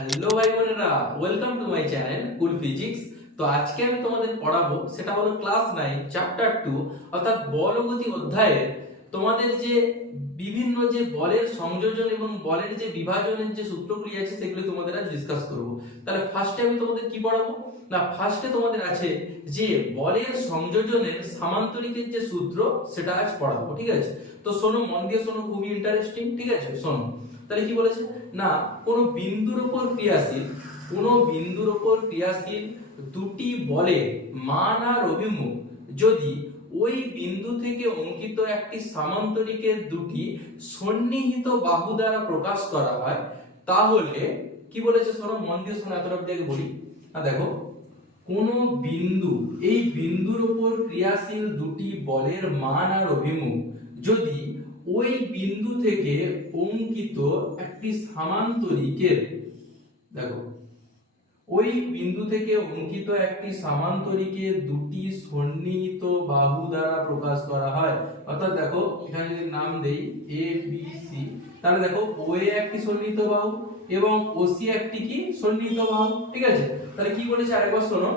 Hello ভাই বোনেরা welcome to my channel cool physics তো আজকে আমি তোমাদের পড়াবো, সেটা হলো ক্লাস নাইন চ্যাপ্টার টু অর্থাৎ বল ও গতি অধ্যায়ের। তোমাদের যে বিভিন্ন যে বলের সংযোজন এবং বলের যে বিভাজনের যে সূত্রগুলি আছে, সেগুলি তোমাদের আজ ডিসকাস করব। তাহলে ফার্স্টে আমি তোমাদের কি পড়াবো? না ফার্স্টে তোমাদের আছে যে বলের সংযোজনের সামান্তরিকের যে সূত্র, সেটা আজ পড়াবো, ঠিক আছে? তো শোনো, মন দিয়ে শোনো, খুবই ইন্টারেস্টিং ঠিক আছে? শোনো। তাহলে কি বলেছে? না, কোনো বিন্দুর উপর ক্রিয়াশীল, কোনো বিন্দুর উপর ক্রিয়াশীল দুটি বলে মান আর অভিমুখ। যদি ওই বিন্দু থেকে অঙ্কিত একটি সামান্তরিকের দুটি সন্নিহিত বাহু দ্বারা প্রকাশ করা হয়, তাহলে কি বলেছে শোনো? মন দিয়ে শোনো দেখে বলি। না, দেখো, কোন বিন্দু, এই বিন্দুর উপর ক্রিয়াশীল দুটি বলের মান আর অভিমুখ যদি ওই বিন্দু থেকে অঙ্কিত একটি সামান্তরিকের, দেখো, ওই বিন্দু থেকে অঙ্কিত একটি সামান্তরিকে দুটি সন্নিহিত বাহু দ্বারা প্রকাশ করা হয়। অর্থাৎ দেখো, এখানে যদি নাম দেই এ বি সি তাহলে দেখো ও এ একটি সন্নিহিত বাহু এবং ও সি একটি কি? সন্নিহিত বাহু, ঠিক আছে? তাহলে কি বলেছে আরেকবার শোনো?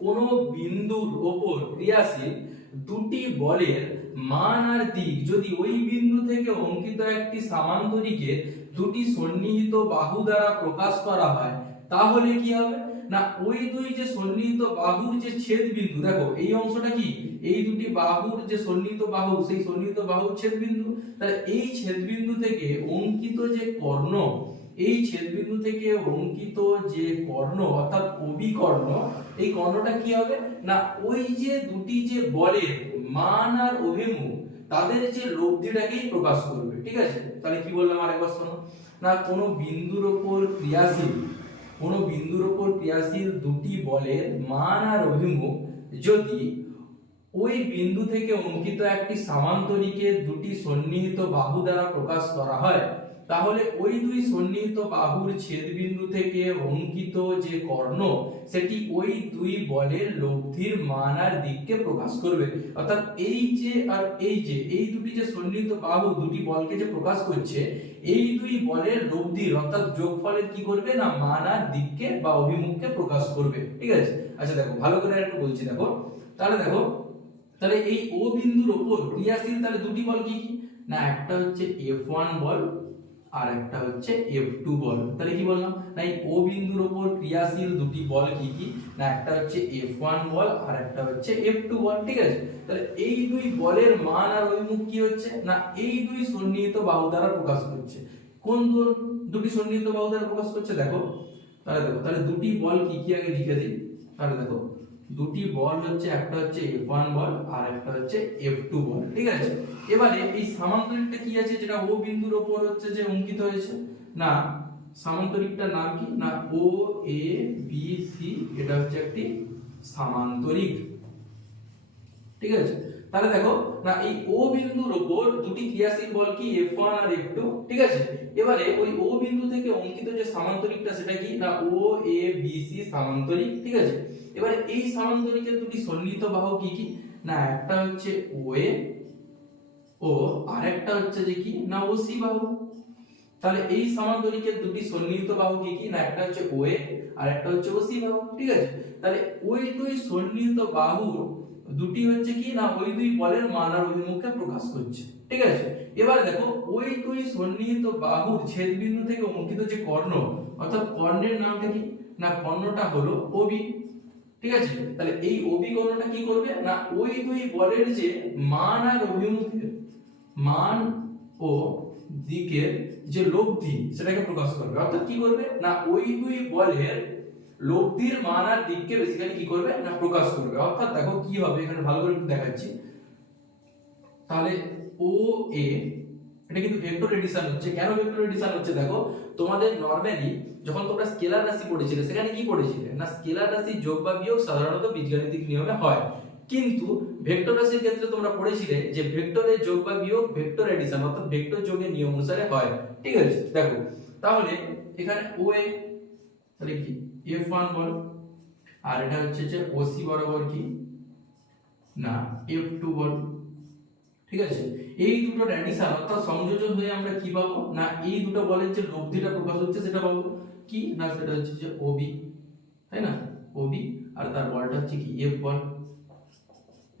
কোন বিন্দুর ওপর ক্রিয়াশীল দুটি বলের মান আর দিক যদি ওই বিন্দু থেকে অঙ্কিত একটি সামান্তরিকের দুটি সন্নিহিত বাহু দ্বারা প্রকাশ করা হয়, তাহলে কি হবে? না, ওই দুই যে সন্নিহিত বাহুর যে ছেদ বিন্দু, দেখো, এই অংশটা কি? এই দুটি বাহুর যে সন্নিহিত বাহু, সেই সন্নিহিত বাহুর ছেদ বিন্দু। তাহলে এই ছেদ বিন্দু থেকে অঙ্কিত যে কর্ণ, এই ছেদবিন্দু থেকে অঙ্কিত যে কর্ণ, অর্থাৎ অবিকর্ণ, এই কর্ণটা কি হবে? না, ওই যে দুটি যে বলের মান আর অভিমুখ তাদের যে লব্ধিটাকেই প্রকাশ করবে, ঠিক আছে? তাহলে কি বললাম আরেকবার শোনো? না, কোনো বিন্দুর ওপর ক্রিয়াশীল, কোনো বিন্দুর ওপর ক্রিয়াশীল দুটি বলের মান আর অভিমুখ যদি ওই বিন্দু থেকে অঙ্কিত একটি সামান্তরিকের দুটি সন্নিহিত বাহু দ্বারা প্রকাশ করা হয় তাহলে ওই দুই সন্নিহিত বাহুর ছেদবিন্দু থেকে অঙ্কিত যে কর্ণ, সেটি ওই দুই বলের লব্ধির মান আর দিককে প্রকাশ করবে। অর্থাৎ এই যে আর এই যে, এই দুটি যে সন্নিহিত বাহু দুটি বলকে যে প্রকাশ করছে, এই দুই বলের লব্ধির অর্থাৎ যোগফলের কি করবে না মান আর দিককে বা অভিমুখকে প্রকাশ করবে। ঠিক আছে? আচ্ছা দেখো, ভালো করে একটু বলছি দেখো। তাহলে দেখো, তাহলে এই ও বিন্দুর ওপর ক্রিয়াশীল তাহলে দুটি বল কি কি? না, একটা হচ্ছে এফ ওয়ান বল আর একটা হচ্ছে এফ টু বল। তাহলে কি বললাম? না, এই ও বিন্দুর ওপর ক্রিয়াশীল দুটি বল কি কি? না, একটা হচ্ছে এফ ওয়ান বল আর একটা হচ্ছে এফ টু বল, ঠিক আছে? তাহলে এই দুই বলের মান আর অভিমুখ কি হচ্ছে? না, এই দুই সন্নিহিত বাহু দ্বারা প্রকাশ করছে। কোন দুটি সন্নিহিত বাহু দ্বারা প্রকাশ করছে? দেখো। তাহলে দেখো, তাহলে দুটি বল কি কি আগে লিখে দিই? তাহলে দেখো দুটি বল হচ্ছে, একটা হচ্ছে এফ ওয়ান বল আর একটা হচ্ছে এফ টু বল, ঠিক আছে? এবারে এই সামান্তরিকটা কি আছে যেটা ও বিন্দুর ওপর হচ্ছে যে অঙ্কিত হয়েছে? না সামান্তরিকটার নাম কি? না ও এ বি সি এটা হচ্ছে একটি সামান্তরিক। ঠিক আছে? তাহলে দেখো, না, এই ও বিন্দুর ওপর দুটি ক্রিয়াশীল বল কি? F1 আর F2 ঠিক আছে? এবারে ওই ও বিন্দু থেকে অঙ্কিত যে সামান্তরিকটা, সেটা কি? না ও এ বি সি সামান্তরিক, ঠিক আছে? এবারে এই সামান্তরিকের দুটি সন্নিহিত বাহু কি কি? না, একটা হচ্ছে OA ও আরেকটা হচ্ছে যে কি? না OC বাহু। তাহলে এই সামান্তরিকের দুটি সন্নিহিত বাহু কি কি? না, একটা হচ্ছে OA আর একটা হচ্ছে OC বাহু, ঠিক আছে? তাহলে ওই দুই সন্নিহিত বাহুর দুটি হচ্ছে কি? না, ওই দুই বলের মান অভিমুখে প্রকাশ করছে, ঠিক আছে? এবারে দেখো, ওই দুই সন্নিহিত বাহুর ছেদবিন্দু থেকে অঙ্কিত যে কর্ণ, অর্থাৎ কর্ণের নামটা কি? না, কর্ণটা হলো ওবি ঠিক আছে? তাহলে এই ওবি কি করবে? না, ওই দুই বলের যে মান আর অভিমুখের মান ও দিকের যে লব্ধি, সেটাকে প্রকাশ করবে। অর্থাৎ কি করবে? না, ওই দুই বলের লব্ধির মান আর দিককে বেসিক্যালি কি করবে? না, প্রকাশ করবে। অর্থাৎ দেখো কি হবে? এখানে ভালো করে দেখাচ্ছি। তাহলে ও এ এটা কিন্তু ভেক্টর এডিশন হচ্ছে। কেন ভেক্টর এডিশন হচ্ছে দেখো? তোমাদের নরমালি যখন তোমরা স্কেলার রাশি পড়েছিলে, সেখানে কি পড়েছিলে? না স্কেলার রাশি যোগ বা বিয়োগ সাধারণত বীজগাণিতিক নিয়মে হয়। কিন্তু ভেক্টর রাশির ক্ষেত্রে তোমরা পড়েছিলে যে ভেক্টরের যোগ বা বিয়োগ ভেক্টর এডিশন অর্থাৎ ভেক্টর যোগের নিয়ম অনুসারে হয়। ঠিক আছে? দেখো, তাহলে এখানে ও এ তাহলে কি? এফ ওয়ান বল। আর এটা হচ্ছে যে ওসি বরাবর কি? না এফ টু বল। ঠিক আছে? এই দুটো অ্যাডিশন অর্থাৎ সংযোজন হয়ে আমরা কি পাবো? না এই দুটো বলের যে লব্ধিটা প্রকাশ হচ্ছে সেটা পাবো? কি? না, সেটা হচ্ছে যে ওবি তাই না? ওবি আর তার বলটা হচ্ছে কি? এফ বল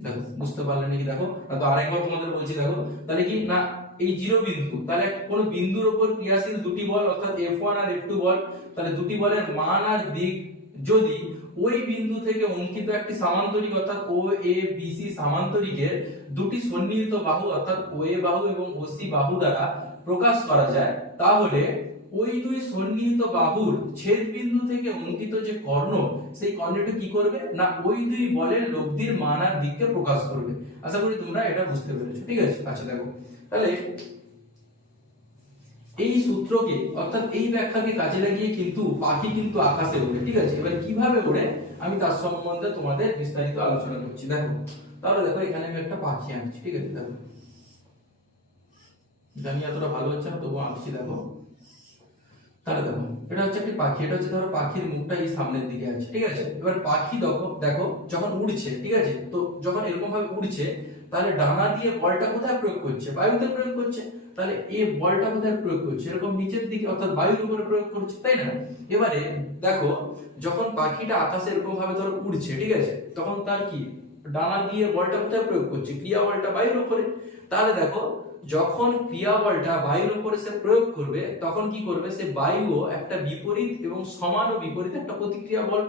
দেখো, বুঝতে পারলে নাকি? দেখো তো আরেকবার তোমাদের বলছি, দেখো। তাহলে কি? না, এই জিরো বিন্দু। তাহলে কোন বিন্দুর উপর ক্রিয়াশীল দুটি বল, অর্থাৎ এফ ওয়ান আর এফ টু বল, তাহলে দুটি বলের মান আর দিক যদি ওই বিন্দু থেকে অঙ্কিত একটি সামান্তরিক অর্থাৎ ও এ বি সি সামান্তরিকের দুটি সন্নিহিত বাহু অর্থাৎ ও এ বাহু এবং ও সি বাহু দ্বারা প্রকাশ করা যায়। তাহলে ওই দুই সন্নিহিত বাহুর ছেদ বিন্দু থেকে অঙ্কিত যে কর্ণ, সেই কর্ণটি কি করবে? না, ওই দুই বলের লব্ধির মান আর দিককে প্রকাশ করবে। আশা করি তোমরা এটা বুঝতে পেরেছ। ঠিক আছে? আচ্ছা দেখো। তাহলে এই সূত্রকে, অর্থাৎ এই ব্যাখ্যাকে কাজে লাগিয়ে কিন্তু পাখি কিন্তু আকাশে ওড়ে ঠিক আছে? এবার কীভাবে ওড়ে? আমি তার সম্বন্ধে তোমাদের বিস্তারিত আলোচনা করছি। দেখো, তাহলে দেখো এখানে আমি একটা পাখি আনছি, ঠিক আছে? দেখো। জানি এতটা ভালো হচ্ছে না, তবুও আঁকছি দেখো। তাহলে দেখো, এটা হচ্ছে একটি পাখি, এটা হচ্ছে ধরো পাখির মুখটা এই সামনের দিকে আছে, ঠিক আছে? এবার পাখি দেখো দেখো, যখন উড়ছে, ঠিক আছে? তো যখন এরকম ভাবে উড়ছে তাহলে ডানা দিয়ে বলটা কোথায় প্রয়োগ করছে? বায়ুতে প্রয়োগ করছে। তাহলে এই বলটা কোথায় প্রয়োগ করছে? এরকম নিচের দিকে, অর্থাৎ বায়ুর উপরে প্রয়োগ করছে, তাই না? এবারে দেখো, যখন পাখিটা আকাশে এরকম ভাবে ধরো উড়ছে, ঠিক আছে? তখন তার কি? ডানা দিয়ে বলটা কোথায় প্রয়োগ করছে? ক্রিয়া বলটা বায়ুর উপরে। তাহলে দেখো, যখন ক্রিয়া বলটা বায়ুর উপরে সে প্রয়োগ করবে, তখন কি করবে? সে বায়ুও একটা বিপরীত এবং সমান ও বিপরীত একটা প্রতিক্রিয়া বল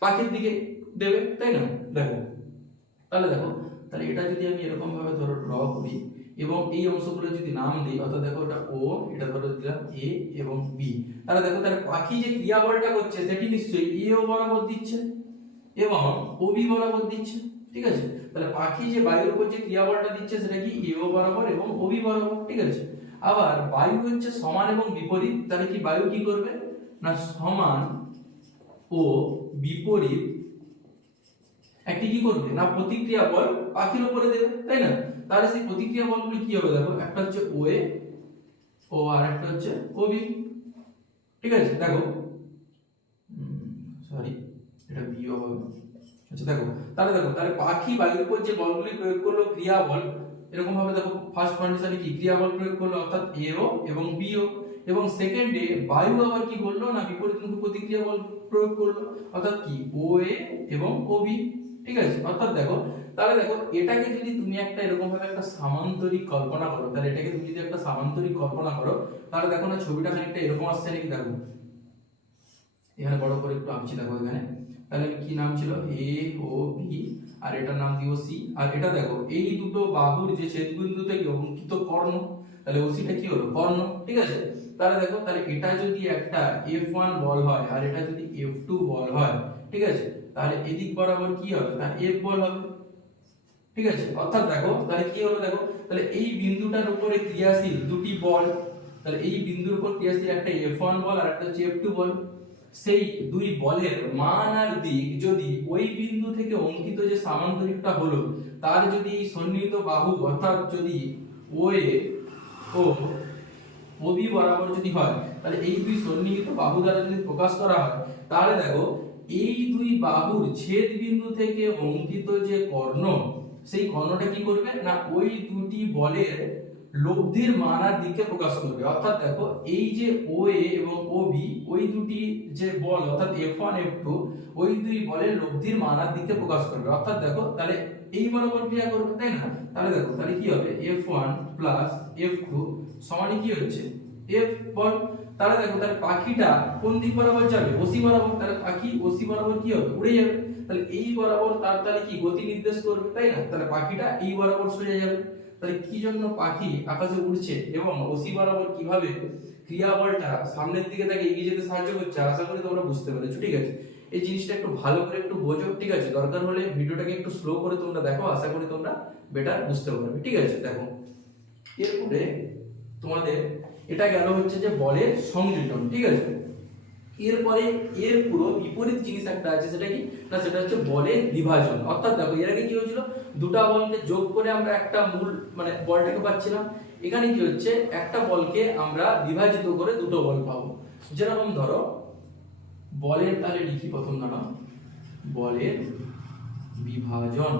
পাখির দিকে দেবে, তাই না? দেখো। তাহলে দেখো তাহলে এটা যদি আমি এরকম ভাবে ধরো ড্র করি এবং এই অংশগুলো যদি নাম দিই, অর্থাৎ দেখো এটা ও এটা ধরো দিলাম এ এবং বি তাহলে দেখো তাহলে পাখি যে ক্রিয়া বলটা করছে, সেটি নিশ্চয়ই এ ও বরাবর দিচ্ছে এবং ও বি বরাবর দিচ্ছে, ঠিক আছে? তাহলে পাখি যে বায়ুর উপর যে ক্রিয়া বলটা দিচ্ছে, সেটা কি এ ও বরাবর এবং ও বি বরাবর, ঠিক আছে? আবার বায়ু হচ্ছে সমান এবং বিপরীত, তাহলে কি বায়ু কি করবে? না, সমান ও বিপরীত একটি কি করবে? না, প্রতিক্রিয়া বল পাখির উপরে দেবে, তাই না? তাহলে সেই প্রতিক্রিয়া বলগুলি কি হবে? দেখো, একটা হচ্ছে ও এ ও আর একটা হচ্ছে ও বি ঠিক আছে? দেখো। সরি এটা বি হবে। আচ্ছা দেখো, তাহলে দেখো, তাহলে পাখি বায়ুর উপর যে বলগুলি প্রয়োগ করল, ক্রিয়া বল, এরকম ভাবে দেখো ফার্স্ট কন্ডিশনে কি? ক্রিয়া বল প্রয়োগ করল, অর্থাৎ এ ও এবং বি ও এবং সেকেন্ডে বায়ু আবার কি করল? না বিপরীতমুখী প্রতিক্রিয়া বল প্রয়োগ করল, অর্থাৎ কি? ও এ এবং ও বি ঠিক আছে? অর্থাৎ দেখো, তাহলে দেখো, এটাকে যদি তুমি একটা এরকম ভাবে একটা সামান্তরিক কল্পনা করো, তাহলে এটাকে তুমি যদি একটা সামান্তরিক কল্পনা করো, তাহলে দেখো না ছবিটা খানিকটা এরকম আসছে নাকি? দেখো। এখানে বড় করে একটু আঁকছি, দেখো এখানে। তাহলে কি নাম ছিল? এ, ও বি আর এটার নাম দিব সি। আর এটা দেখো, এই দুটো বাহুর যে ছেদবিন্দু থেকে অঙ্কিত কর্ণ, তাহলে ওসিটা কি হলো? কর্ণ, ঠিক আছে? তাহলে দেখো, তাহলে এটা যদি একটা এফ ওয়ান বল হয়, আর এটা যদি এফ টু বল হয়, ঠিক আছে? তাহলে এদিক বরাবর কি হবে? না এফ বল হবে। ঠিক আছে? অর্থাৎ দেখো, তাহলে কি হলো দেখো? তাহলে এই বিন্দুটার উপরে ক্রিয়াশীল দুটি বল, তাহলে এই বিন্দুর উপর ক্রিয়াশীল একটা এফ ওয়ান বল আর একটা হচ্ছে এফ টু বল। সেই দুই বলের মান আর দিক যদি ওই বিন্দু থেকে অঙ্কিত যে সামান্তরিকটা হলো, তার যদি সন্নিহিত বাহু অর্থাৎ যদি ও এ ও ওবি বরাবর যদি হয়, তাহলে এই দুই সন্নিহিত বাহু দ্বারা যদি প্রকাশ করা হয়, তাহলে দেখো এই দুই বাহুর ছেদ বিন্দু থেকে অঙ্কিত যে কর্ণ, সেই কর্ণটা কি করবে? না, ওই দুটি বলের লব্ধির মানার দিকে প্রকাশ করবে। অর্থাৎ দেখো, এই যে ও এ এবং ও বি ওই দুটি যে বল, অর্থাৎ এফ ওয়ান এফ টু ওই দুই বলের লব্ধির মানার দিকে প্রকাশ করবে। অর্থাৎ দেখো, তাহলে এই বরাবর ক্রিয়া করবে, তাই না? তাহলে দেখো, তাহলে কি হবে? F one plus F two সমানে কি হচ্ছে? এফ বল তাহলে দেখো, তাহলে পাখিটা কোন দিক বরাবর যাবে? ওসি বরাবর। তাহলে পাখি ওসি বরাবর কি হবে? উড়ে যাবে। তাহলে এই বরাবর তার তাহলে কি গতি নির্দেশ করবে, তাই না? তাহলে পাখিটা এই বরাবর সোজা যাবে। তাহলে কি জন্য পাখি আকাশে উড়ছে এবং ওসি বরাবর কীভাবে ক্রিয়া বলটা সামনের দিকে তাকে এগিয়ে যেতে সাহায্য করছে, আশা করি তোমরা বুঝতে পেরেছ, ঠিক আছে? এই জিনিসটা একটু ভালো করে একটু বোঝো, ঠিক আছে? দরকার হলে ভিডিওটাকে একটু স্লো করে তোমরা দেখো, আশা করি তোমরা বেটার বুঝতে পারবে, ঠিক আছে? দেখো, এরপরে তোমাদের এটা গেল হচ্ছে যে বলের সংযোজন, ঠিক আছে? এরপরে এর পুরো বিপরীত জিনিস একটা আছে, সেটা কি? না, সেটা হচ্ছে বলের বিভাজন। অর্থাৎ দেখো, এর আগে কি হয়েছিল? দুটা বলকে যোগ করে আমরা একটা মূল মানে বলটাকে পাচ্ছিলাম। এখানে কি হচ্ছে? একটা বলকে আমরা বিভাজিত করে দুটো বল পাবো। যেরকম ধরো, বলের তাহলে লিখি প্রথম দাঁড়াও বলের বিভাজন।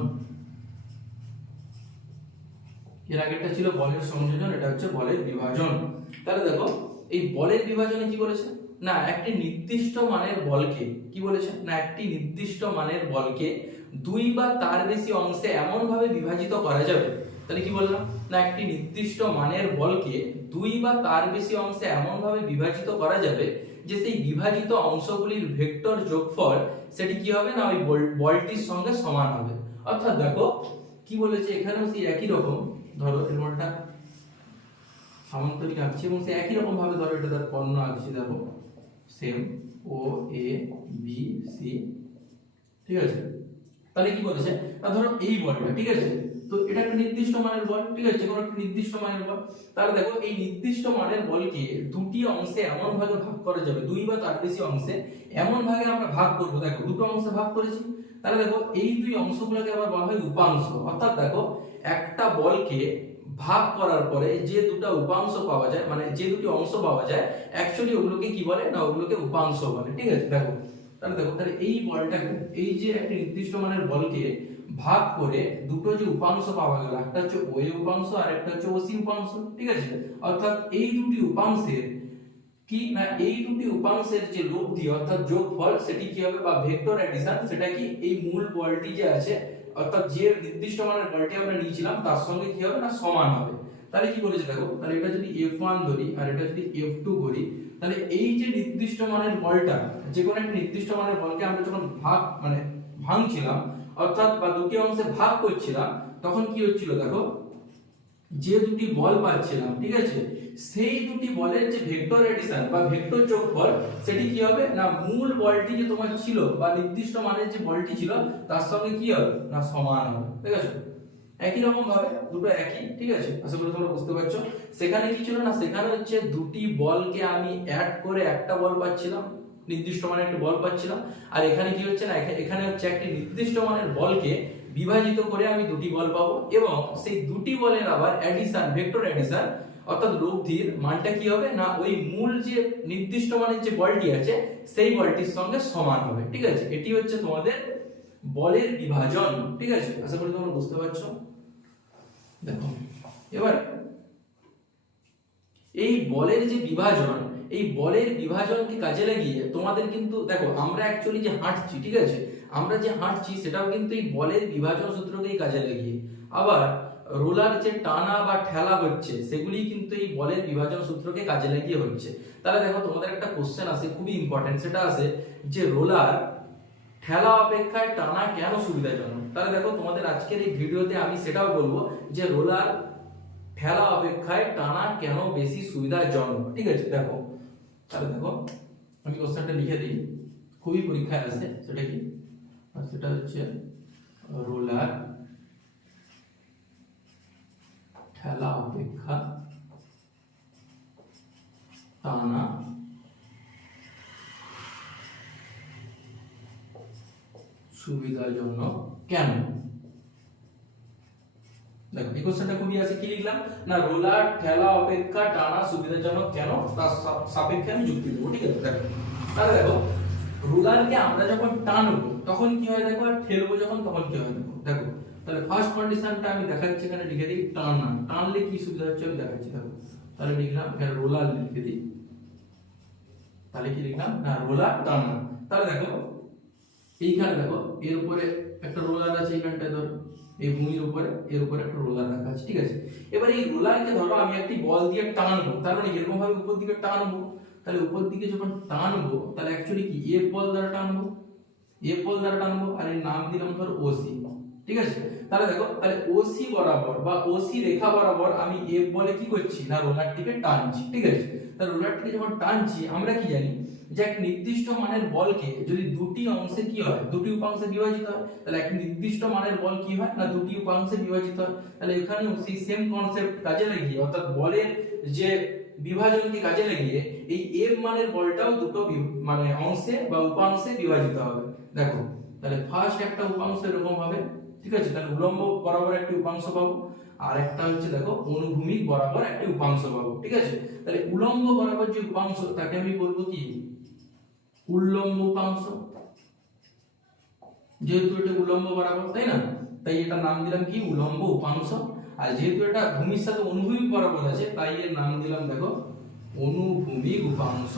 এর আগেরটা ছিল বলের সংযোজন, এটা হচ্ছে বলের বিভাজন। তাহলে দেখো, এই বলের বিভাজনে কি করেছে না, একটি নির্দিষ্ট মানের বলকে, কি বলেছে? না, একটি নির্দিষ্ট মানের বলকে দুই বা তার বেশি অংশে এমন ভাবে বিভাজিত করা যাবে। তাহলে কি বললাম? না, একটি নির্দিষ্ট মানের বলকে দুই বা তার বেশি অংশে এমন ভাবে বিভাজিত করা যাবে যে সেই বিভাজিত অংশগুলির ভেক্টর যোগফল সেটি কি হবে? না, ওই বল- বলটির সঙ্গে সমান হবে। অর্থাৎ দেখো, কি বলেছে? এখানেও সেই একই রকম। ধরো এর মধ্যে সামান্তরিক আঁকছি এবং সে একই রকম ভাবে ধরো এটা তার কর্ণ আঁকছি, দেখো। Same O A B C ঠিক আছে? তাহলে কি বলেছে? তা ধরো এই বলটা, ঠিক আছে? তো এটা একটা নির্দিষ্ট মানের বল, ঠিক আছে? কোনো একটা নির্দিষ্ট মানের বল। তাহলে দেখো, এই নির্দিষ্ট মানের বলকে দুটি অংশে এমন ভাগে ভাগ করা যাবে, দুই বা তার বেশি অংশে এমন ভাগে আমরা ভাগ করব। দেখো, দুটো অংশে ভাগ করেছি তাহলে দেখো, এই দুই অংশগুলোকে আবার বলা হয় উপাংশ। অর্থাৎ দেখো, একটা বলকে ভাগ করার পরে যে দুটো উপাংশ পাওয়া যায় মানে যে দুটি অংশ পাওয়া যায় অ্যাকচুয়ালি ওগুলোকে কি বলে না, ওগুলোকে উপাংশ বলে। ঠিক আছে, দেখো। তাহলে দেখো, তাহলে এই বলটাকে, এই যে একটা নির্দিষ্ট মানের বলকে ভাগ করে দুটো যে উপাংশ পাওয়া গেল, একটা হচ্ছে ওএ উপাংশ আর একটা হচ্ছে ওসি উপাংশ, ঠিক আছে? অর্থাৎ এই দুটি উপাংশের কি না এই দুটি উপাংশের যে লব্ধি অর্থাৎ যোগফল, সেটি কি হবে বা ভেক্টর অ্যাডিশন সেটা কি এই মূল বলটি যে আছে, অর্থাৎ যে নির্দিষ্ট মানের বলটি আমরা নিয়েছিলাম, তার সঙ্গে কি হবে না সমান হবে? তাহলে কি বলেছে দেখো, তাহলে এটা যদি f1 ধরি আর এটা যদি f2 করি, তাহলে এই যে নির্দিষ্ট মানের বলটা, যে কোনো একটা নির্দিষ্ট মানের বলকে আমরা যখন ভাগ মানে ভাঙছিলাম, অর্থাৎ বা দুটি অংশে ভাগ করছিলাম, তখন কি হচ্ছিল দেখো যে দুটি বল পাচ্ছিলাম, ঠিক আছে? সেই দুটি বলের যে ভেক্টর এডিশন বা ভেক্টর যোগফল, সেটি কি হবে? না, মূল বলটি যে তোমার ছিল বা নির্দিষ্ট মানের যে বলটি ছিল, তার সঙ্গে কি হবে? না, সমান হবে, ঠিক আছে? একই রকম ভাবে, দুটো একই, ঠিক আছে? আশা করি তোমরা বুঝতে পারছ। সেখানে কি ছিল না? সেখানে হচ্ছে দুটি বলকে আমি অ্যাড করে একটা বল পাচ্ছিলাম, নির্দিষ্ট মানের একটা বল পাচ্ছিলাম। আর এখানে কি হচ্ছে না? এখা- এখানে হচ্ছে একটি নির্দিষ্ট মানের বলকে বিভাজিত করে আমি দুটি বল পাবো এবং সেই দুটি বলের আবার অ্যাডিশন ভেক্টর অ্যাডিশন অর্থাৎ লব্ধির মানটা কি হবে? না, ওই মূল যে নির্দিষ্ট মানের যে বলটি আছে, সেই বলটির সঙ্গে সমান হবে। ঠিক আছে? এটি হচ্ছে তোমাদের বলের বিভাজন। ঠিক আছে? আশা করি তোমরা বুঝতে পারছ। দেখো, এবার এই বলের যে বিভাজন, এই বলের বিভাজনকে কাজে লাগিয়ে তোমাদের কিন্তু, দেখো, আমরা অ্যাকচুয়ালি যে হাঁটছি, ঠিক আছে? আমরা যে হাঁটছি সেটাও কিন্তু এই বলের বিভাজন সূত্রকেই কাজে লাগিয়ে। আবার রোলার যে টানা বা ঠেলা হচ্ছে, সেগুলি কিন্তু এই বলের বিভাজন সূত্রকে কাজে লাগিয়ে হচ্ছে। তাহলে দেখো, তোমাদের একটা কোশ্চেন আছে খুবই ইম্পর্টেন্ট সেটা আছে যে রোলার ঠেলা অপেক্ষায় টানা কেন সুবিধাজনক? তাহলে দেখো, তোমাদের আজকের এই ভিডিওতে আমি সেটাও বলব যে রোলার ঠেলা অপেক্ষায় টানা কেন বেশি সুবিধাজনক? ঠিক আছে, দেখো। তাহলে দেখো, আমি কোশ্চেনটা লিখে দিই। খুবই পরীক্ষায় আসে, সেটা কি? আর সেটা হচ্ছে রোলার ঠেলা অপেক্ষা টানা। সুবিধাজনক কেন? দেখো, এই খুবই আছে, কি লিখলাম? না, রোলার ঠেলা অপেক্ষা টানা সুবিধাজনক কেন? তার সাপেক্ষে আমি যুক্তি দেবো, ঠিক আছে? দেখো, তাহলে দেখো, রোলারকে আমরা যখন টানবো তখন কি হয় দেখো, আর ঠেলবো যখন, তখন কি হয় দেখো? দেখো, তাহলে ফার্স্ট কন্ডিশনটা আমি দেখাচ্ছি এখানে, লিখে দিই, টানা টানলে কি সুবিধা হচ্ছে আমি দেখাচ্ছি, দেখো। তাহলে লিখলাম, এখানে রোলার লিখে দিই। তাহলে কি লিখলাম? না রোলার টানা তাহলে দেখো, এইখানে দেখো, এর উপরে একটা রোলার আছে এইখানটায় ধরো, এই ভূমির উপরে, এর উপরে একটা রোলার রাখা আছে, ঠিক আছে? এবার এই রোলারকে ধরো, আমি একটি বল দিয়ে টানবো। তার মানে এরকম ভাবে উপর দিকে টানবো। তাহলে উপর দিকে যখন টানবো, তাহলে অ্যাকচুয়ালি কি? এ বল দ্বারা টানবো? এ বল দ্বারা টানবো আর এর নাম দিলাম ধর ওসি ঠিক আছে? তাহলে দেখো, তাহলে ওসি বরাবর বা ওসি রেখা বরাবর আমি এ বলে কি করছি? না রোলারটিকে টানছি, ঠিক আছে? তাহলে রোলারটিকে যখন টানছি, আমরা কি জানি যে এক নির্দিষ্ট মানের বলকে যদি দুটি অংশে কি হয়, দুটি উপাংশে বিভাজিত হয়, তাহলে এক নির্দিষ্ট মানের বল কি হয়? না, দুটি উপাংশে বিভাজিত হয়? তাহলে এখানেও সেই সেম কনসেপ্ট কাজে লাগিয়ে, অর্থাৎ বলের যে বিভাজনকে কাজে লাগিয়ে এই এম মানের বলটাও দুটো মানে অংশে বা উপাংশে বিভাজিত হবে। দেখো, তাহলে ফার্স্ট একটা উপাংশ এরকম হবে, ঠিক আছে? তাহলে উলম্ব বরাবর একটি উপাংশ পাবো, আর একটা হচ্ছে দেখো, অনুভূমিক বরাবর একটি উপাংশ পাবো, ঠিক আছে? তাহলে উলম্ব বরাবর যে উপাংশ, তাকে আমি বলব কি? উল্লম্ব উপাংশ। যেহেতু এটা উলম্ব বরাবর, তাই না? তাই এটা নাম দিলাম কি? উলম্ব উপাংশ। আর যেহেতু এটা ভূমির সাথে অনুভূমিক বরাবর আছে, তাই এর নাম দিলাম দেখো, অনুভূমিক উপাংশ।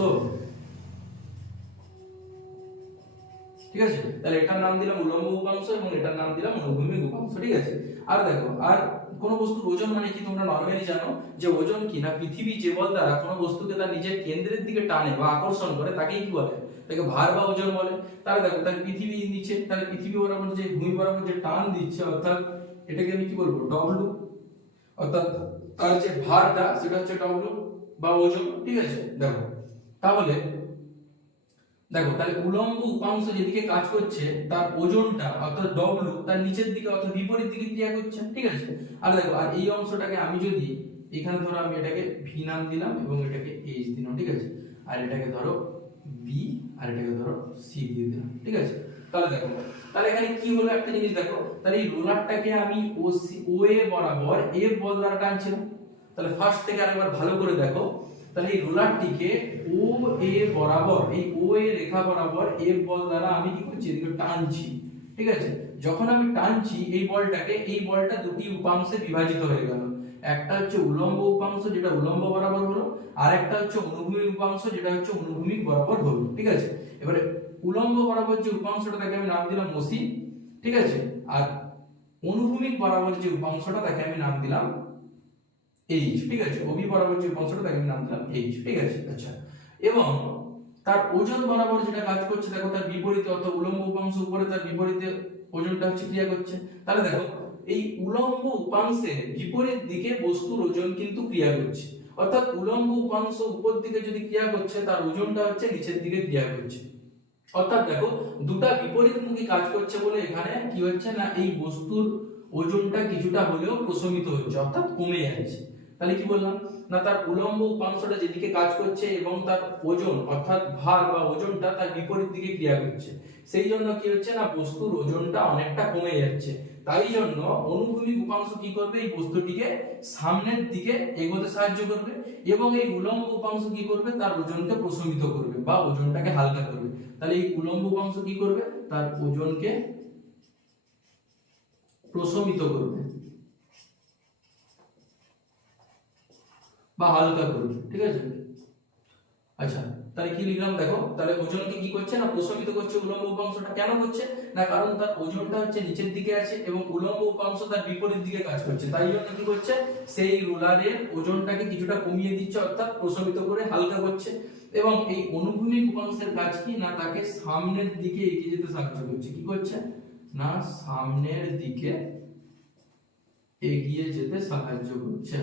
ঠিক আছে? তাহলে এটার নাম দিলাম উলম্ব উপাংশ এবং এটার নাম দিলাম অনুভূমিক উপাংশ, ঠিক আছে? আর দেখো, আর কোন বস্তুর ওজন মানে কি তোমরা নরমালি জানো? যে ওজন কি না? পৃথিবী যে বল দ্বারা কোনো বস্তুকে তার নিজের কেন্দ্রের দিকে টানে বা আকর্ষণ করে, তাকেই কি বলে? তাকে ভার বা ওজন বলে। তাহলে দেখো তাহলে পৃথিবী নিচে, তাহলে পৃথিবী বরাবর যে, ভূমি বরাবর যে টান দিচ্ছে, অর্থাৎ এটাকে আমি কি বলব? ডব্লু অর্থাৎ তার যে ভারটা, সেটা হচ্ছে ডব্লু বা ওজন, ঠিক আছে? দেখো, তাহলে দেখো, তাহলে উলম্ব উপাংশ যেদিকে কাজ করছে, তার ওজনটা অর্থাৎ ডব্লু তার নিচের দিকে অর্থাৎ বিপরীত দিকে ক্রিয়া করছে, ঠিক আছে? আর দেখো, আর এই অংশটাকে আমি যদি, এখানে ধরো আমি এটাকে ভি নাম দিলাম এবং এটাকে এইচ দিলাম, ঠিক আছে? আর এটাকে ধরো বি আর এটাকে ধরো সি দিয়ে দিলাম, ঠিক আছে? তাহলে দেখো, তাহলে এখানে কি হলো একটা জিনিস দেখো, তাহলে এই রোলারটাকে আমি ও সি ও এ বরাবর এফ বল দ্বারা টানছিলাম। তাহলে ফার্স্ট থেকে আরেকবার ভালো করে দেখো, তাহলে এই রোলারটিকে ও এ বরাবর, এই ও এ রেখা বরাবর এফ বল দ্বারা আমি কি করছি, এদিকে টানছি, ঠিক আছে? যখন আমি টানছি, এই বলটাকে, এই বলটা দুটি উপাংশে বিভাজিত হয়ে গেল। একটা হচ্ছে উলম্ব উপাংশ, যেটা উলম্ব বরাবর হলো, আর একটা হচ্ছে অনুভূমিক উপাংশ, যেটা হচ্ছে অনুভূমিক বরাবর হলো, ঠিক আছে? এবারে উলম্ব বরাবর যে উপাংশটা তাকে আমি নাম দিলাম মসি, ঠিক আছে? আর অনুভূমিক বরাবর যে উপাংশটা তাকে আমি নাম দিলাম এইচ, ঠিক আছে? অভি বরাবর যে উপাংশটা তাকে আমি নাম দিলাম এইচ, ঠিক আছে? আচ্ছা। এবং তার ওজন বরাবর যেটা কাজ করছে, দেখো তার বিপরীতে অর্থাৎ উলম্ব উপাংশ উপরে, তার বিপরীতে ওজনটা হচ্ছে ক্রিয়া করছে। তাহলে দেখো, এই উলম্ব উপাংশের বিপরীত দিকে বস্তুর ওজন কিন্তু ক্রিয়া করছে। অর্থাৎ উলম্ব উপাংশ উপর দিকে যদি ক্রিয়া করছে, তার ওজনটা হচ্ছে নিচের দিকে ক্রিয়া করছে। অর্থাৎ দেখো, দুটা বিপরীতমুখী কাজ করছে বলে এখানে কি হচ্ছে না, এই বস্তুর ওজনটা কিছুটা হলেও প্রশমিত হচ্ছে, অর্থাৎ কমে যাচ্ছে। তাহলে কি বললাম? না, তার উলম্ব উপাংশটা যেদিকে কাজ করছে এবং তার ওজন, অর্থাৎ ভার বা ওজনটা তার বিপরীত দিকে ক্রিয়া করছে। সেই জন্য কি হচ্ছে না, বস্তুর ওজনটা অনেকটা কমে যাচ্ছে। তাই জন্য অনুভূমিক উপাংশ কি করবে? এই বস্তুটিকে সামনের দিকে এগোতে সাহায্য করবে। এবং এই উলম্ব উপাংশ কি করবে? তার ওজনকে প্রশমিত করবে বা ওজনটাকে হালকা করবে। তাহলে এই উলম্ব উপাংশ কি করবে? তার ওজনকে প্রশমিত করবে বা হালকা করবে। ঠিক আছে? আচ্ছা তাহলে কি লিখলাম? দেখো, তাহলে ওজনকে কি করছে না প্রশমিত করছে উলম্ব উপাংশটা? কেন করছে না, কারণ তার ওজনটা হচ্ছে নিচের দিকে আছে এবং উলম্ব উপাংশ তার বিপরীত দিকে কাজ করছে। তাই জন্য কি করছে? সেই রোলারের ওজনটাকে কিছুটা কমিয়ে দিচ্ছে, অর্থাৎ প্রশমিত করে হালকা করছে। এবং এই অনুভূমিক উপাংশের কাজ কি? না, তাকে সামনের দিকে এগিয়ে যেতে সাহায্য করছে। কি করছে? না, সামনের দিকে এগিয়ে যেতে সাহায্য করছে।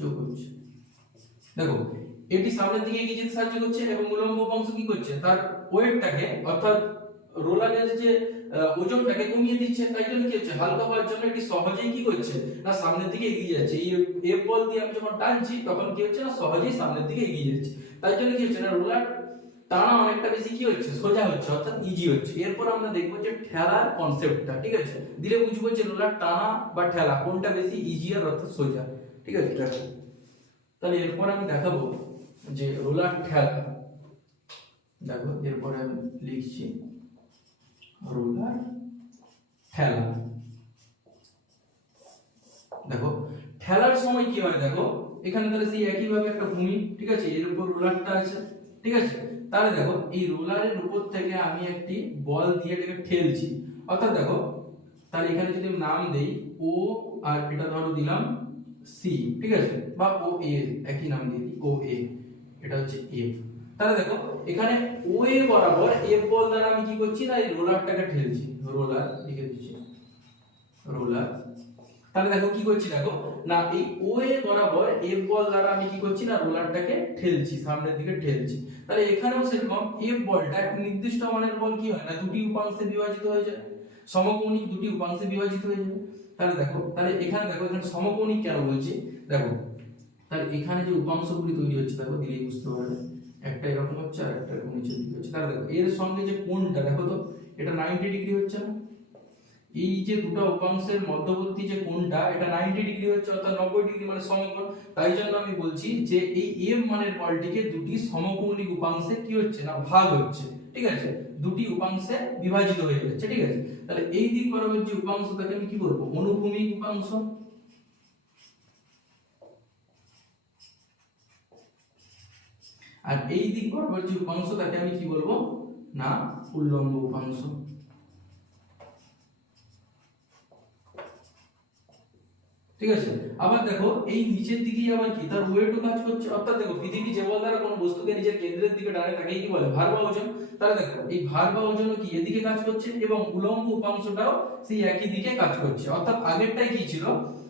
সাহায্য করছে। দেখো, এটি সামনের দিকে এগিয়ে যেতে সাহায্য করছে এবং উলম্ব উপাংশ কি করছে? তার ওয়েটটাকে, অর্থাৎ রোলারের যে ওজনটাকে কমিয়ে দিচ্ছে, তাই জন্য কি হচ্ছে? হালকা হওয়ার জন্য এটি সহজেই কি করছে? না, সামনের দিকে এগিয়ে যাচ্ছে। এই বল দিয়ে আমি যখন টানছি, তখন কি হচ্ছে না, সহজেই সামনের দিকে এগিয়ে যাচ্ছে। তাই জন্য কি হচ্ছে না, রোলার টানা অনেকটা বেশি কি হচ্ছে? সোজা হচ্ছে, অর্থাৎ ইজি হচ্ছে। এরপর আমরা দেখব যে ঠেলার কনসেপ্টটা ঠিক আছে? দিলে বুঝব যে রোলার টানা বা ঠেলা কোনটা বেশি ইজি আর অর্থাৎ সোজা। ঠিক আছে দেখো তাহলে এরপর আমি দেখাবো যে রোলার ঠেলা দেখো, এরপরে আমি লিখছি রোলার ঠেলা। দেখো, ঠেলার সময় কি হয় দেখো, এখানে তাহলে সেই একই ভাবে একটা ভূমি, ঠিক আছে, এর উপর রোলারটা আছে, ঠিক আছে? তাহলে দেখো, এই রোলারের উপর থেকে আমি একটি বল দিয়ে এটাকে ঠেলছি। অর্থাৎ দেখো, তাহলে এখানে যদি নাম দেই, ও, আর এটা ধরো দিলাম সি ঠিক আছে? বা ও এ একই নাম দিয়ে দিই ও এ এটা হচ্ছে এফ তাহলে দেখো, এখানে ও এ বরাবর এফ বল দ্বারা আমি কি করছি না, এই রোলারটাকে ঠেলছি। রোলার লিখে দিচ্ছি। রোলার তাহলে দেখো কি করছি, দেখো, না, এই ও এ বরাবর এফ বল দ্বারা আমি কি করছি না রোলারটাকে ঠেলছি, সামনের দিকে ঠেলছি। তাহলে এখানেও সেরকম এফ বলটা এক নির্দিষ্ট মানের বল কি হয় না, দুটি উপাংশে বিভাজিত হয়ে যায়। সমকৌণিক দুটি উপাংশে বিভাজিত হয়ে যাবে তাহলে দেখো, তাহলে এখানে দেখো, এখানে সমকৌণিক কেন বলছি? দেখো, তাহলে এখানে যে উপাংশগুলি তৈরি হচ্ছে, দেখো, দিলেই বুঝতে পারবে। একটা এরকম হচ্ছে আর একটা এরকম নিচের দিকে হচ্ছে। তাহলে দেখো, এর সঙ্গে যে কোণটা, দেখো তো, এটা 90 ডিগ্রি হচ্ছে না? এই যে দুটো উপাংশের মধ্যবর্তী যে কোণটা, এটা 90 ডিগ্রি হচ্ছে, অর্থাৎ 90 ডিগ্রি মানে সমকোণ। তাই জন্য আমি বলছি যে এই এম মানের বলটিকে দুটি সমকৌণিক উপাংশে কি হচ্ছে না, ভাগ হচ্ছে। ঠিক আছে? দুটি উপাংশে বিভাজিত হয়ে যাচ্ছে, ঠিক আছে? তাহলে এই দিক বরাবর যে উপাংশ তাকে আমি কি বলব? অনুভূমিক উপাংশ। আর এই দিক বরাবর যে উপাংশ তাকে আমি কি বলব? না, উল্লম্ব উপাংশ। ঠিক আছে? আবার দেখো, এই নিচের দিকেই আবার কি? তার ওয়েটও কাজ করছে। অর্থাৎ দেখো, পৃথিবী যে বল দ্বারা কোনো বস্তুকে নিজের কেন্দ্রের দিকে টানে, তাকেই কি বলে? ভার বা ওজন। তাহলে দেখো, এই ভার বা ওজনও কি এদিকে কাজ করছে এবং উলম্ব উপাংশটাও সেই একই দিকে কাজ করছে। অর্থাৎ আগেরটাই কি ছিল?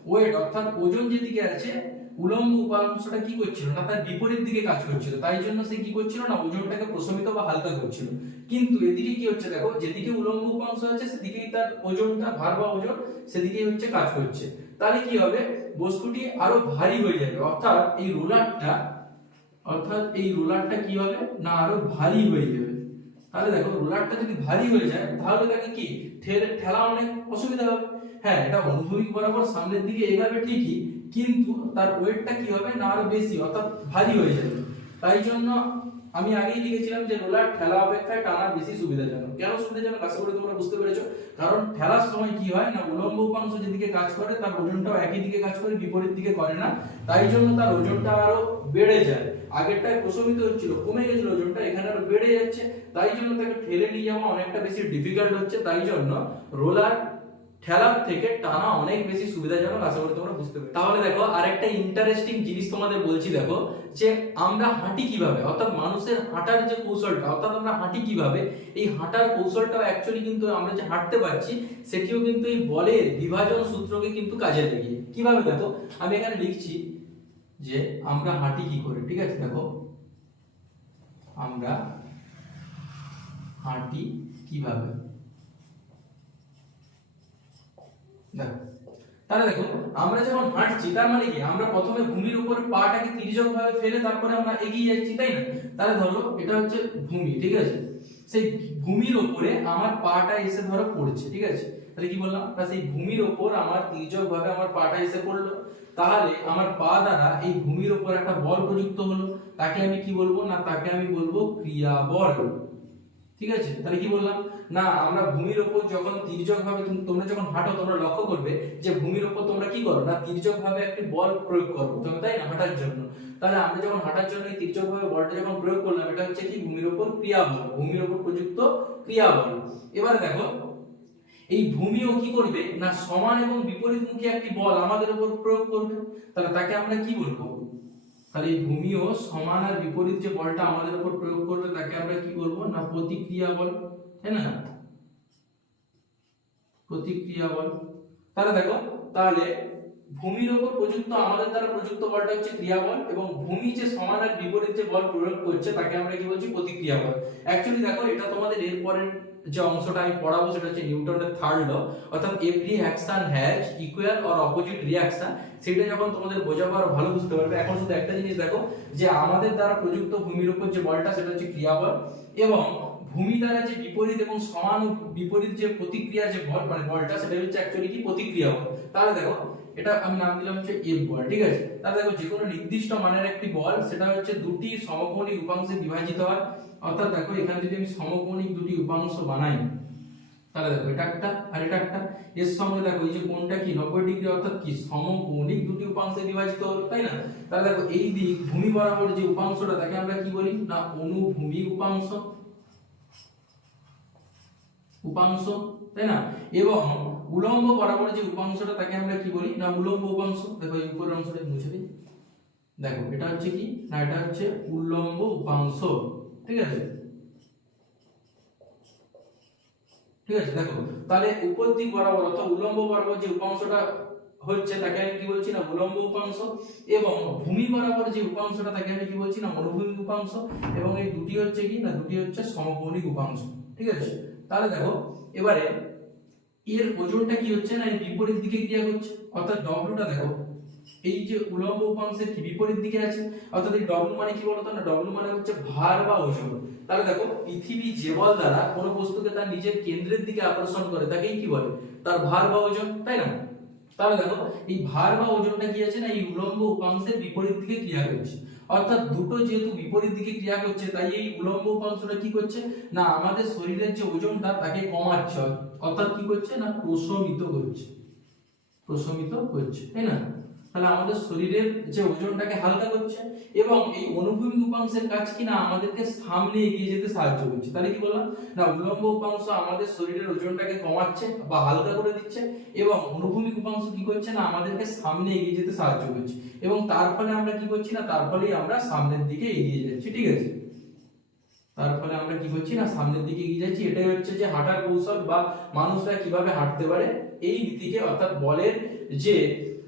ওয়েট, অর্থাৎ ওজন যেদিকে আছে উলম্ব উপাংশটা কি করছিল না? তার বিপরীত দিকে কাজ করছিল। তাই জন্য সে কি করছিল না? ওজনটাকে প্রশমিত বা হালকা করছিল। কিন্তু এদিকে কি হচ্ছে দেখো, যেদিকে উলম্ব উপাংশ আছে, সেদিকেই তার ওজনটা, ভার বা ওজন, সেদিকেই হচ্ছে কাজ করছে। তাহলে কি হবে? বস্তুটি আরও ভারী হয়ে যাবে। অর্থাৎ এই রোলারটা, অর্থাৎ এই রোলারটা কি হবে? না, আরও ভারী হয়ে যাবে। তাহলে দেখো, রোলারটা যদি ভারী হয়ে যায়, তাহলে তাকে কি? ঠেলে অনেক অসুবিধা হবে। হ্যাঁ এটা অনুভূমিক বরাবর সামনের দিকে এগাবে ঠিকই, কিন্তু তার ওয়েটটা কি হবে? না, আরও বেশি, অর্থাৎ ভারী হয়ে যাবে। তাই জন্য আমি আগেই লিখেছিলাম যে রোলার ঠেলা অপেক্ষায় টানা বেশি সুবিধাজনক। কেন সুবিধাজনক? আশা করি তোমরা বুঝতে পেরেছ। কারণ ঠেলার সময় কি হয় না, উলম্ব উপাংশ যেদিকে কাজ করে, তার ওজনটাও একই দিকে কাজ করে, বিপরীত দিকে করে না। তাই জন্য তার ওজনটা আরও বেড়ে যায়। আগেরটায় প্রশমিত হচ্ছিল, কমে গেছিল, ওজনটা এখানে আরও বেড়ে যাচ্ছে। তাই জন্য তাকে ঠেলে নিয়ে যাওয়া অনেকটা বেশি ডিফিকাল্ট হচ্ছে। তাই জন্য রোলার ঠেলার থেকে টানা অনেক বেশি সুবিধাজনক আশা করি তোমরা বুঝতে পারবে তাহলে দেখো, আরেকটা ইন্টারেস্টিং জিনিস তোমাদের বলছি দেখো, যে আমরা হাঁটি কীভাবে? অর্থাৎ মানুষের হাঁটার যে কৌশলটা, অর্থাৎ আমরা হাঁটি কীভাবে? এই হাঁটার কৌশলটাও অ্যাকচুয়ালি কিন্তু আমরা যে হাঁটতে পারছি, সেটিও কিন্তু এই বলের বিভাজন সূত্রকে কিন্তু কাজে লাগিয়ে কীভাবে দেখো, আমি এখানে লিখছি যে আমরা হাঁটি কি করে, ঠিক আছে? দেখো, আমরা হাঁটি কীভাবে? দেখো। তাহলে দেখো, আমরা যখন হাঁটছি তার মানে কি, আমরা প্রথমে ভূমির উপর পাটাকে তির্যক ভাবে ফেলে তারপরে আমরা এগিয়ে যাচ্ছি, তাই না? তাহলে ধরো, এটা হচ্ছে ভূমি, ঠিক আছে? সেই ভূমির উপরে আমার পাটা এসে ধরো পড়ছে, ঠিক আছে? তাহলে কি বললাম? না, সেই ভূমির উপর আমার তির্যক ভাবে আমার পাটা এসে পড়ল। তাহলে আমার পা দ্বারা এই ভূমির উপর একটা বল প্রযুক্ত হলো। তাকে আমি কি বলব? না, তাকে আমি বলব ক্রিয়া বল। ঠিক আছে? তাহলে কি বললাম? না, আমরা ভূমির উপর যখন তির্যক ভাবে তোমরা যখন হাঁটো, তোমরা লক্ষ্য করবে যে ভূমির উপর তোমরা কি করো? না তির্যক ভাবে একটি বল প্রয়োগ করো। তোমরা তাই না? হাঁটার জন্য। তাহলে আমরা যখন হাঁটার জন্য তির্যক ভাবে বলটা যখন প্রয়োগ করলাম, এটা হচ্ছে কি? ভূমির উপর ক্রিয়া বল ভূমির উপর প্রযুক্ত ক্রিয়া বল এবারে দেখো, এই ভূমিও কি করবে? না, সমান এবং বিপরীতমুখী একটি বল আমাদের উপর প্রয়োগ করবে? তাহলে তাকে আমরা কি বলব? তাহলে এই ভূমিও সমান আর বিপরীত যে বলটা আমাদের উপর প্রয়োগ করবে, তাকে আমরা কি বলব? না, প্রতিক্রিয়া বল। তাই না? প্রতিক্রিয়া বল। তাহলে দেখো, তাহলে ভূমির উপর প্রযুক্ত, আমাদের দ্বারা প্রযুক্ত বলটা হচ্ছে ক্রিয়া বল এবং ভূমি যে সমান আর বিপরীত যে বল প্রয়োগ করছে, তাকে আমরা কি বলছি? প্রতিক্রিয়া বল। অ্যাকচুয়ালি দেখো, এটা তোমাদের এর পরের যে অংশটা আমি পড়াবো সেটা হচ্ছে নিউটনের থার্ড ল অর্থাৎ every action has equal or opposite reaction সেটা যখন তোমাদের বোঝাবো আরও ভালো বুঝতে পারবে। এখন শুধু একটা জিনিস দেখো, যে আমাদের দ্বারা প্রযুক্ত ভূমির উপর যে বলটা, সেটা হচ্ছে ক্রিয়াবল এবং ভূমি দ্বারা যে বিপরীত এবং সমান বিপরীত যে প্রতিক্রিয়া যে বল মানে বলটা, সেটা হচ্ছে অ্যাকচুয়ালি কি? প্রতিক্রিয়া বল। তাহলে দেখো, এটা আমি নাম দিলাম হচ্ছে এফ বল, ঠিক আছে? তাহলে দেখো যে কোনো নির্দিষ্ট মানের একটি বল, সেটা হচ্ছে দুটি সমকোণী উপাংশে বিভাজিত হয়। অর্থাৎ দেখো, এখানে যদি আমি সমকোণিক দুটি উপাংশ বানাই, তাহলে দেখো, এটা একটা আর এটা একটা। এর সঙ্গে দেখো, এই যে কোণটা কি, নব্বই ডিগ্রি, অর্থাৎ কি, সমকোণিক দুটি উপাংশে বিভাজিত হলো, তাই না? তাহলে দেখো, এই দিক, ভূমি বরাবর যে উপাংশটা, তাকে আমরা কি বলি? না অনুভূমিক উপাংশ। উপাংশ, তাই না? এবং উলম্ব বরাবর যে উপাংশটা, তাকে আমরা কি বলি? না, উলম্ব উপাংশ। দেখো, এই উপরের অংশটা মুছে দিই। দেখো, এটা হচ্ছে কি? না, এটা হচ্ছে উল্লম্ব উপাংশ। ঠিক আছে? ঠিক আছে, দেখো, তাহলে উপর দিক বরাবর অর্থাৎ উলম্ব বরাবর যে উপাংশটা হচ্ছে, তাকে আমি কি বলছি না? উলম্ব উপাংশ এবং ভূমি বরাবর যে উপাংশটা, তাকে আমি কি বলছি না? অনুভূমিক উপাংশ এবং এই দুটি হচ্ছে কি না? দুটি হচ্ছে সমকৌণিক উপাংশ। ঠিক আছে? তাহলে দেখো, এবারে এর ওজনটা কি হচ্ছে না? এই বিপরীত দিকে ক্রিয়া করছে। অর্থাৎ ডব্লুটা দেখো এই যে উলম্ব উপাংশের কি বিপরীত দিকে আছে? অর্থাৎ এই ডব্লু মানে কি বলতো না? ডব্লু মানে হচ্ছে ভার বা ওজন তাহলে দেখো, পৃথিবী যে বল দ্বারা কোনো বস্তুকে তার নিজের কেন্দ্রের দিকে আকর্ষণ করে, তাকেই কি বলে? তার ভার বা ওজন তাই না? তাহলে দেখো, এই ভার বা ওজনটা কি আছে না? এই উলম্ব উপাংশের বিপরীত দিকে ক্রিয়া করছে। অর্থাৎ দুটো যেহেতু বিপরীত দিকে ক্রিয়া করছে, তাই এই উলম্ব উপাংশটা কি করছে? না, আমাদের শরীরের যে ওজনটা, তাকে কমাচ্ছে। অর্থাৎ কি করছে না? প্রশমিত করছে। প্রশমিত করছে, তাই না? তাহলে আমাদের শরীরের যে ওজনটাকে হালকা করছে এবং এই অনুভূমিক উপাংশের কাজ কিনা আমাদেরকে সামনে এগিয়ে যেতে সাহায্য করছে। তাহলে কি বললাম? না উলম্ব উপাংশ আমাদের শরীরের ওজনটাকে কমাচ্ছে বা হালকা করে দিচ্ছে এবং অনুভূমিক উপাংশ কি করছে না আমাদেরকে সামনে এগিয়ে যেতে সাহায্য করছে এবং তার ফলে আমরা কি করছি না, তার ফলেই আমরা সামনের দিকে এগিয়ে যাচ্ছি, ঠিক আছে? তার ফলে আমরা কি করছি না, সামনের দিকে এগিয়ে যাচ্ছি। এটাই হচ্ছে যে হাঁটার কৌশল বা মানুষরা কীভাবে হাঁটতে পারে, এই দিকে অর্থাৎ বলের যে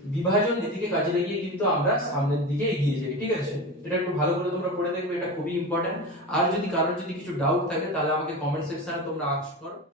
বিভাজন নীতিকে কাজে লাগিয়ে কিন্তু আমরা সামনের দিকে এগিয়ে যাই, ঠিক আছে? এটা একটু ভালো করে তোমরা পড়ে দেখবে, এটা খুবই ইম্পর্টেন্ট আর যদি কারোর যদি কিছু ডাউট থাকে, তাহলে আমাকে কমেন্ট সেকশনে তোমরা আস্ক করো।